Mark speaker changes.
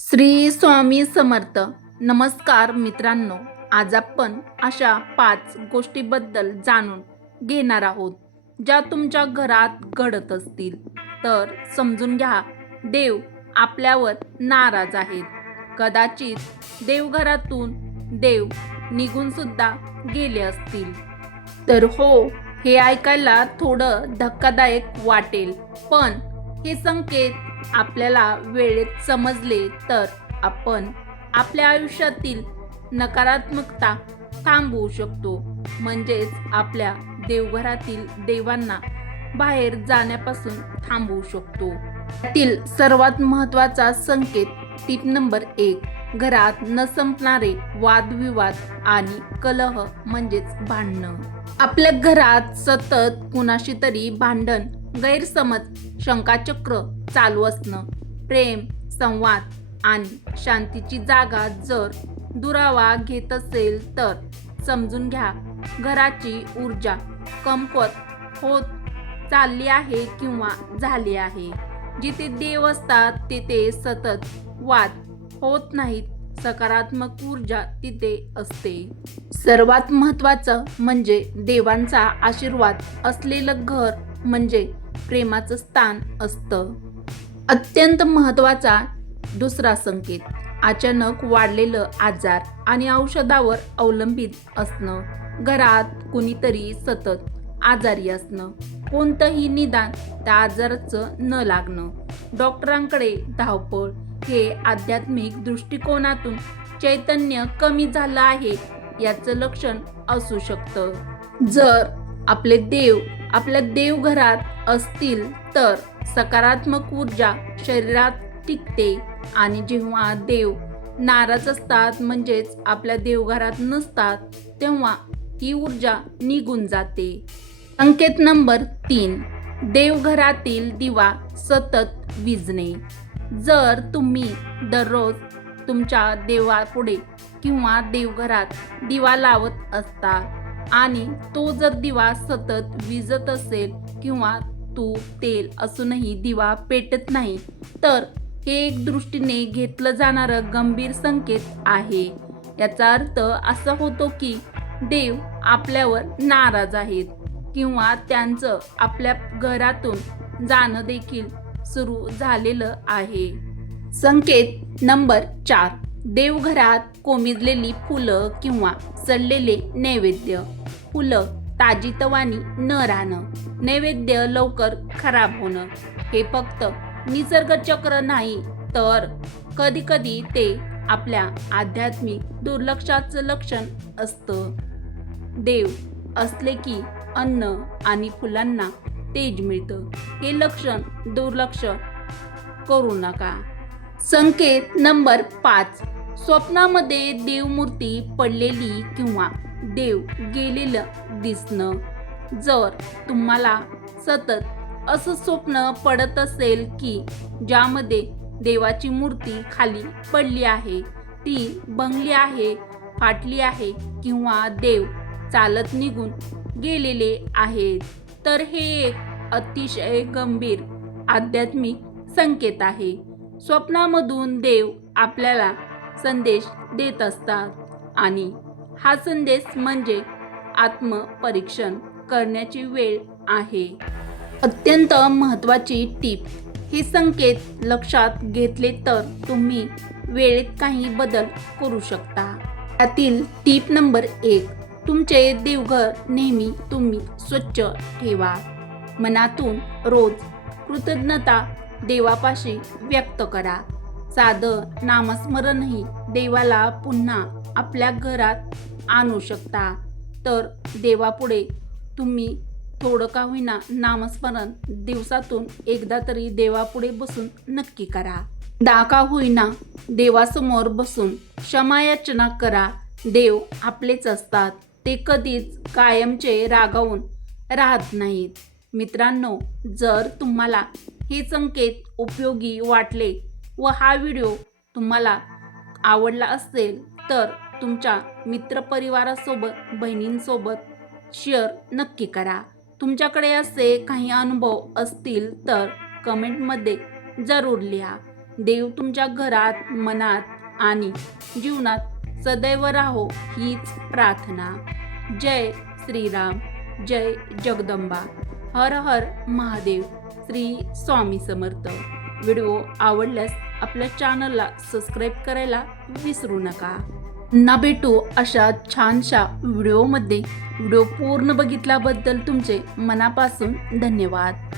Speaker 1: श्री स्वामी समर्थ. नमस्कार मित्रांनो आज आपण अशा पाच गोष्टीबद्दल जाणून घेणार आहोत ज्या तुमच्या घरात घडत असतील. तर समजून घ्या देव आपल्यावर नाराज आहेत. कदाचित देवघरातून देव निघून सुद्धा गेले असतील. तर हो हे ऐकायला थोडं धक्कादायक वाटेल पण हे संकेत आपल्याला वेळेत समजले तर आपण आपल्या आयुष्यातील नकारात्मकता थांबवू शकतो. म्हणजेच आपल्या देवघरातील देवांना बाहेर जाण्यापासून थांबवू शकतो. त्यातील सर्वात महत्त्वाचा संकेत टीप नंबर एक घरात न संपणारे वादविवाद आणि कलह म्हणजेच भांडणं. आपल्या घरात सतत कुणाशी तरी भांडण गैरसमज शंकाचक्र चालू असणं प्रेम संवाद आणि शांतीची जागा जर दुरावा घेत असेल तर समजून घ्या घराची ऊर्जा कमकुवत होत चालली आहे किंवा झाली आहे. जिथे देव असतात तिथे सतत वाद होत नाहीत सकारात्मक ऊर्जा तिथे असते. सर्वात महत्त्वाचं म्हणजे देवांचा आशीर्वाद असलेलं घर म्हणजे प्रेमाचं स्थान असतं. अत्यंत महत्त्वाचा दुसरा संकेत अचानक वाढलेलं आजार आणि औषधावर अवलंबित असणं घरात कुणीतरी सतत आजारी असणं कोणतंही निदान त्या आजाराचं न लागणं. डॉक्टरांकडे धावपळ हे आध्यात्मिक दृष्टिकोनातून चैतन्य कमी झालं आहे याचं लक्षण असू शकतं. जर आपले देव आपल्या देवघरात असतील तर सकारात्मक ऊर्जा शरीरात टिकते. आणि जेव्हा देव नाराज असतात म्हणजेच आपल्या देवघरात नसतात तेव्हा ही ऊर्जा निघून जाते. संकेत नंबर तीन. देवघरातील दिवा सतत विजणे जर तुम्ही दररोज तुमच्या देवापुढे किंवा देवघरात दिवा लावत असता आणि तो जर दिवा सतत विजत असेल किंवा तूप तेल असूनही दिवा पेटत नाही तर हे एक दृष्टीने घेतलं जाणारं गंभीर संकेत आहे. याचा अर्थ असा होतो की देव आपल्यावर नाराज आहेत किंवा त्यांचं आपल्या घरातून जाणं देखील सुरू झालेलं आहे. संकेत नंबर चार. देवघरात कोमिजलेली फुलं किंवा सडलेले नैवेद्य. फुलं ताजी तवानी न राहणं. नैवेद्य लवकर खराब होणं. हे फक्त निसर्गचक्र नाही तर कधी कधी ते आपल्या आध्यात्मिक दुर्लक्षाचं लक्षण असतं. देव असले की अन्न आणि फुलांना तेज मिळतं. हे लक्षण दुर्लक्ष करू नका. संकेत नंबर पाच. स्वप्नामध्ये देवमूर्ती पडलेली किंवा देव गेलेलं दिसणं. जर तुम्हाला सतत असं स्वप्न पडत असेल की ज्यामध्ये देवाची मूर्ती खाली पडली आहे ती बंगली आहे फाटली आहे किंवा देव चालत निघून गेलेले आहेत तर हे एक अतिशय गंभीर आध्यात्मिक संकेत आहे. स्वप्नामधून देव आपल्याला संदेश देत असतात. आणि हा संदेश म्हणजे आत्मपरीक्षण करण्याची वेळ आहे. अत्यंत महत्त्वाची टीप. हे संकेत लक्षात घेतले तर तुम्ही वेळेत काही बदल करू शकता. त्यातील टीप नंबर एक तुमचे देवघर नेहमी तुम्ही स्वच्छ ठेवा. मनातून रोज कृतज्ञता देवापाशी व्यक्त करा. साधं नामस्मरणही देवाला पुन्हा आपल्या घरात आणू शकता. तर देवापुढे तुम्ही थोडं का होईना नामस्मरण दिवसातून एकदा तरी देवापुढे बसून नक्की करा. दाका होईना देवासमोर बसून क्षमायाचना करा. देव आपलेच असतात. ते कधीच कायमचे रागावून राहत नाहीत. मित्रांनो जर तुम्हाला हे संकेत उपयोगी वाटले व हा व्हिडिओ तुम्हाला आवडला असेल तर तुमच्या मित्रपरिवारासोबत बहिणींसोबत शेअर नक्की करा. तुमच्याकडे असे काही अनुभव असतील तर कमेंटमध्ये जरूर लिहा. देव तुमच्या घरात मनात आणि जीवनात सदैव राहो हीच प्रार्थना. जय श्रीराम जय जगदंबा. हर हर महादेव श्री स्वामी समर्थ. व्हिडिओ आवडल्यास आपल्या चॅनलला सबस्क्राईब करायला विसरू नका. ना भेटू अशा छानशा व्हिडिओमध्ये व्हिडिओ पूर्ण बघितल्याबद्दल तुमचे मनापासून धन्यवाद.